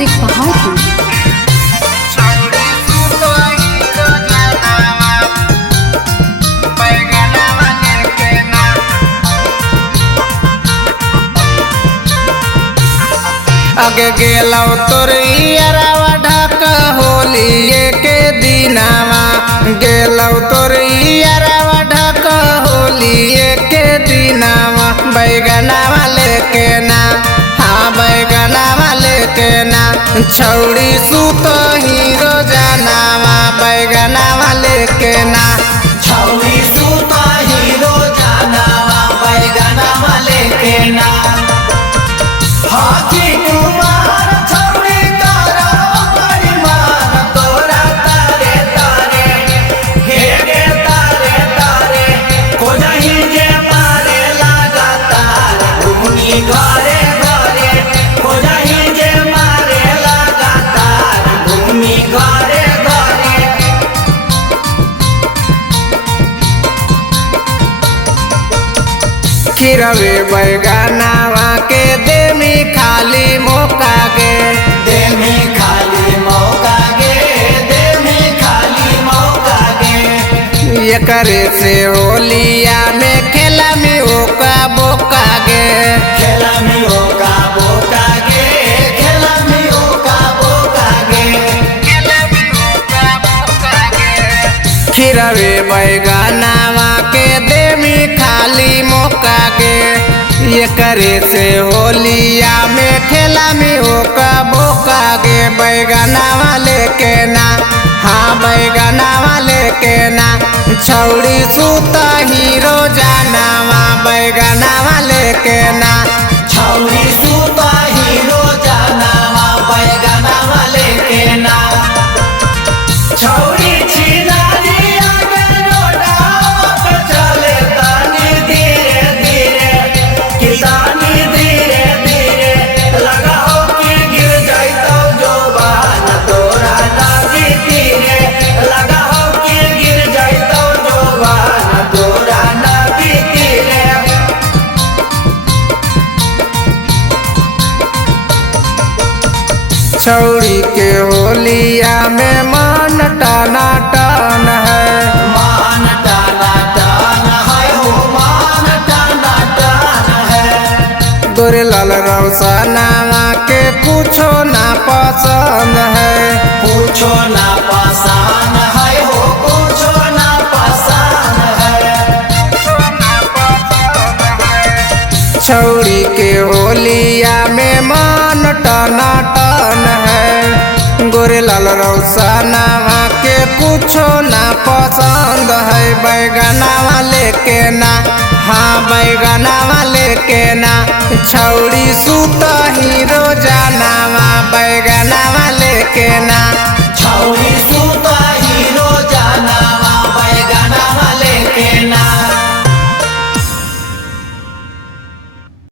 Music Paharpur. आगे गेलौ तोर यारावा ढाक होलिए के दिनावा गेलौ तोर यारावा ढाक होलिए के दिनावा बैगनावा लेके ना हाँ बैगनावा लेके ना छौड़ी सूत हीरो जनावा बैगनावा लेके ना छौड़ी सूत हीरो जनावा बैगनावा लेके ना हाथी कुमार छौड़ी तारा परिमाण तोरा तारे तारे हे गे तारे तारे कोजही जे मारे लागा तार घूमी घरे घरे कोजही जे मारे लागा तार घूमी घरे घरे खिरवे बैगनावा के देमी खाली मौका गे देमी खाली मौका गे देमी खाली मौका गे एकरे से होलिया में खेला में ओका बोका गे खेला में ओका बोका गे खेला में ओका बोका गे खिरवे बैगनावा के देमी खाली मौका गे एकरे से होलिया में खेला में ओका बोका गे बैगनावा लेके ना हाँ बैगनावा लेके ना छौड़ी सूता हीरो जनावा बैगनावा लेके ना छौड़ी सूता हीरो जनावा बैगनावा लेके ना छौड़ी छिनारी आगे रोडावा पे चले तानी धीरे धीरे कि तानी धीरे धीरे लगाओ कि गिर जाइतो जोबान तोरा नागी तीरे लगाओ कि गिर जाइतो जोबान तोरा नागी तीरे छौड़ी के होलिया में मन टाना टान है मान टाना टान है हो मान टाना टान है गोरे लाल रौसनावा के कुछो ना पसंद है पूछो ना पसान है हो पूछो ना पसान है छौड़ी के होलिया में मन टाना टान है गोरे लाल रौसनावा के कुछो ना पसंद है बैगनावा लेके ना हाँ बैगनावा लेके ना छौड़ी सूत हीरो जनावा बैगनावा लेके ना।